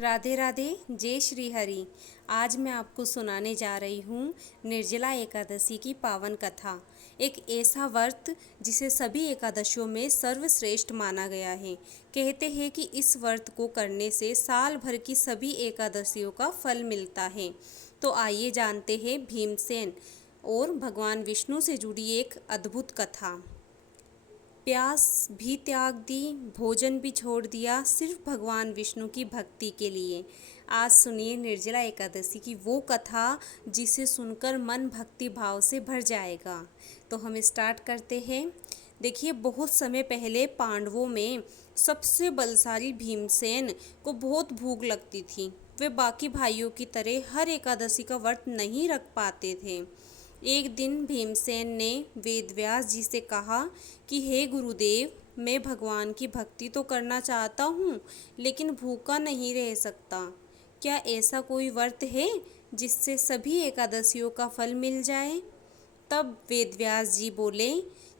राधे राधे, जय श्री हरि। आज मैं आपको सुनाने जा रही हूँ निर्जला एकादशी की पावन कथा। एक ऐसा व्रत जिसे सभी एकादशियों में सर्वश्रेष्ठ माना गया है। कहते हैं कि इस व्रत को करने से साल भर की सभी एकादशियों का फल मिलता है। तो आइए जानते हैं भीमसेन और भगवान विष्णु से जुड़ी एक अद्भुत कथा। प्यास भी त्याग दी, भोजन भी छोड़ दिया, सिर्फ भगवान विष्णु की भक्ति के लिए। आज सुनिए निर्जला एकादशी की वो कथा जिसे सुनकर मन भक्ति भाव से भर जाएगा। तो हम स्टार्ट करते हैं। देखिए, बहुत समय पहले पांडवों में सबसे बलशाली भीमसेन को बहुत भूख लगती थी। वे बाकी भाइयों की तरह हर एकादशी का व्रत नहीं रख पाते थे। एक दिन भीमसेन ने वेदव्यास जी से कहा कि हे गुरुदेव, मैं भगवान की भक्ति तो करना चाहता हूँ, लेकिन भूखा नहीं रह सकता। क्या ऐसा कोई व्रत है जिससे सभी एकादशियों का फल मिल जाए? तब वेदव्यास जी बोले,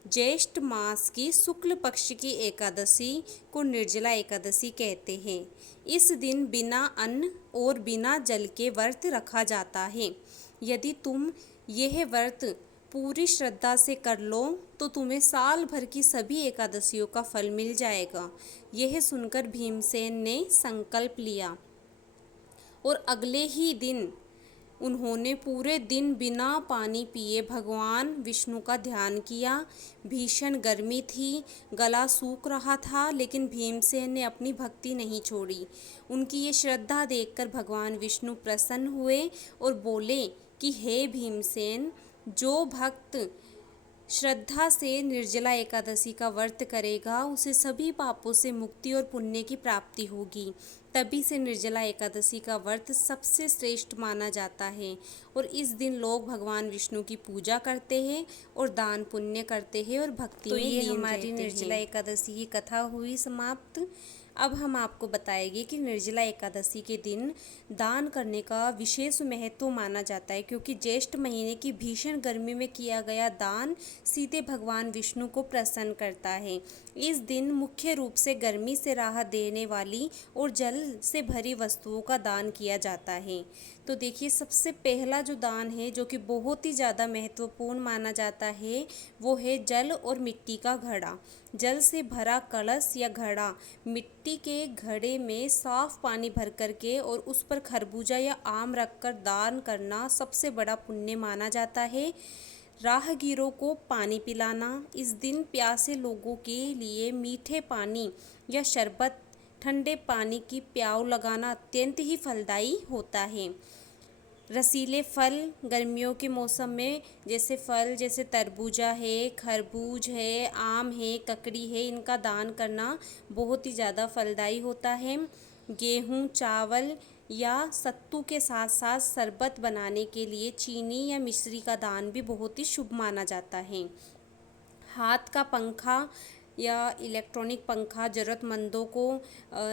ज्येष्ठ मास की शुक्ल पक्ष की एकादशी को निर्जला एकादशी कहते हैं। इस दिन बिना अन्न और बिना जल के व्रत रखा जाता है। यदि तुम यह व्रत पूरी श्रद्धा से कर लो तो तुम्हें साल भर की सभी एकादशियों का फल मिल जाएगा। यह सुनकर भीमसेन ने संकल्प लिया और अगले ही दिन उन्होंने पूरे दिन बिना पानी पिए भगवान विष्णु का ध्यान किया। भीषण गर्मी थी, गला सूख रहा था, लेकिन भीमसेन ने अपनी भक्ति नहीं छोड़ी। उनकी ये श्रद्धा देखकर भगवान विष्णु प्रसन्न हुए और बोले कि हे भीमसेन, जो भक्त श्रद्धा से निर्जला एकादशी का व्रत करेगा उसे सभी पापों से मुक्ति और पुण्य की प्राप्ति होगी। तभी से निर्जला एकादशी का व्रत सबसे श्रेष्ठ माना जाता है और इस दिन लोग भगवान विष्णु की पूजा करते हैं और दान पुण्य करते हैं और भक्ति में लीन रहते हैं। तो ये हमारी निर्जला एकादशी की कथा हुई समाप्त। अब हम आपको बताएंगे कि निर्जला एकादशी के दिन दान करने का विशेष महत्व माना जाता है, क्योंकि ज्येष्ठ महीने की भीषण गर्मी में किया गया दान सीधे भगवान विष्णु को प्रसन्न करता है। इस दिन मुख्य रूप से गर्मी से राहत देने वाली और जल से भरी वस्तुओं का दान किया जाता है। तो देखिए, सबसे पहला जो दान है जो कि बहुत ही ज़्यादा महत्वपूर्ण माना जाता है वो है जल और मिट्टी का घड़ा। जल से भरा कलश या घड़ा, मिट्टी के घड़े में साफ पानी भर करके और उस पर खरबूजा या आम रखकर दान करना सबसे बड़ा पुण्य माना जाता है। राहगीरों को पानी पिलाना, इस दिन प्यासे लोगों के लिए मीठे पानी या शरबत, ठंडे पानी की प्याऊ लगाना अत्यंत ही फलदायी होता है। रसीले फल गर्मियों के मौसम में जैसे तरबूजा है, खरबूज है, आम है, ककड़ी है, इनका दान करना बहुत ही ज़्यादा फलदायी होता है। गेहूँ, चावल या सत्तू के साथ साथ शरबत बनाने के लिए चीनी या मिश्री का दान भी बहुत ही शुभ माना जाता है। हाथ का पंखा या इलेक्ट्रॉनिक पंखा ज़रूरतमंदों को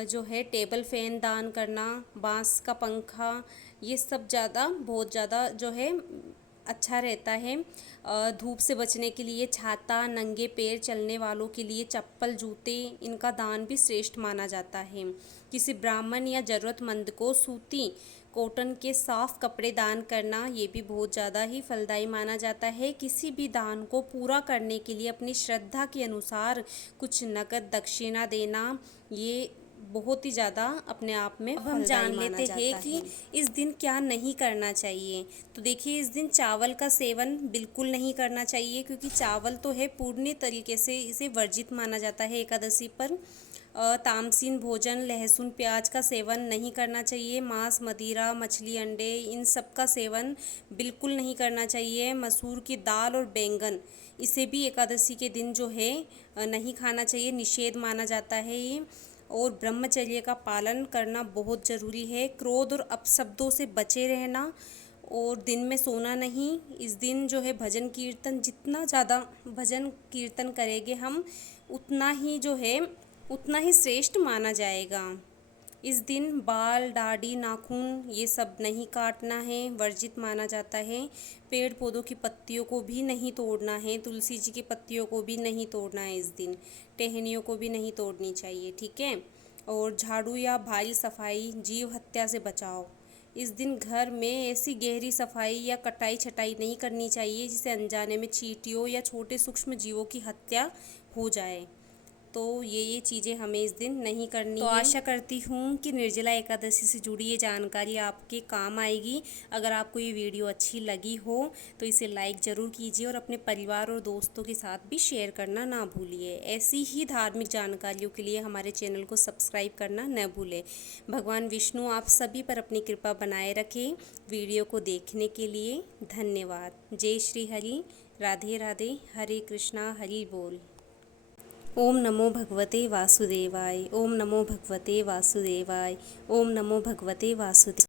जो है टेबल फैन दान करना, बांस का पंखा, ये सब बहुत ज़्यादा जो है अच्छा रहता है। धूप से बचने के लिए छाता, नंगे पैर चलने वालों के लिए चप्पल, जूते, इनका दान भी श्रेष्ठ माना जाता है। किसी ब्राह्मण या ज़रूरतमंद को सूती कॉटन के साफ कपड़े दान करना ये भी बहुत ज़्यादा ही फलदायी माना जाता है। किसी भी दान को पूरा करने के लिए अपनी श्रद्धा के अनुसार कुछ नकद दक्षिणा देना, ये बहुत ही ज़्यादा अपने आप में अब हम जान लेते हैं कि इस दिन क्या नहीं करना चाहिए। तो देखिए, इस दिन चावल का सेवन बिल्कुल नहीं करना चाहिए, क्योंकि चावल तो है पूर्ण तरीके से इसे वर्जित माना जाता है एकादशी पर। तामसीन भोजन, लहसुन प्याज का सेवन नहीं करना चाहिए। मांस, मदिरा, मछली, अंडे, इन सब का सेवन बिल्कुल नहीं करना चाहिए। मसूर की दाल और बैंगन, इसे भी एकादशी के दिन जो है नहीं खाना चाहिए, निषेध माना जाता है ये। और ब्रह्मचर्य का पालन करना बहुत ज़रूरी है। क्रोध और अपशब्दों से बचे रहना और दिन में सोना नहीं। इस दिन जो है भजन कीर्तन, जितना ज़्यादा भजन कीर्तन करेंगे हम उतना ही श्रेष्ठ माना जाएगा। इस दिन बाल, दाढ़ी, नाखून ये सब नहीं काटना है, वर्जित माना जाता है। पेड़ पौधों की पत्तियों को भी नहीं तोड़ना है, तुलसी जी की पत्तियों को भी नहीं तोड़ना है इस दिन, टहनियों को भी नहीं तोड़नी चाहिए, ठीक है। और झाड़ू या भारी सफाई जीव हत्या से बचाओ। इस दिन घर में ऐसी गहरी सफाई या कटाई छटाई नहीं करनी चाहिए जिससे अनजाने में चींटियों या छोटे सूक्ष्म जीवों की हत्या हो जाए। तो ये चीज़ें हमें इस दिन नहीं करनी है। आशा करती हूँ कि निर्जला एकादशी से जुड़ी ये जानकारी आपके काम आएगी। अगर आपको ये वीडियो अच्छी लगी हो तो इसे लाइक ज़रूर कीजिए और अपने परिवार और दोस्तों के साथ भी शेयर करना ना भूलिए। ऐसी ही धार्मिक जानकारियों के लिए हमारे चैनल को सब्सक्राइब करना न भूलें। भगवान विष्णु आप सभी पर अपनी कृपा बनाए रखें। वीडियो को देखने के लिए धन्यवाद। जय श्री हरि। राधे राधे। हरे कृष्णा। हरि बोल। ओम नमो भगवते वासुदेवाय। ओम नमो भगवते वासुदेवाय। ओम नमो भगवते वासुदेवाय।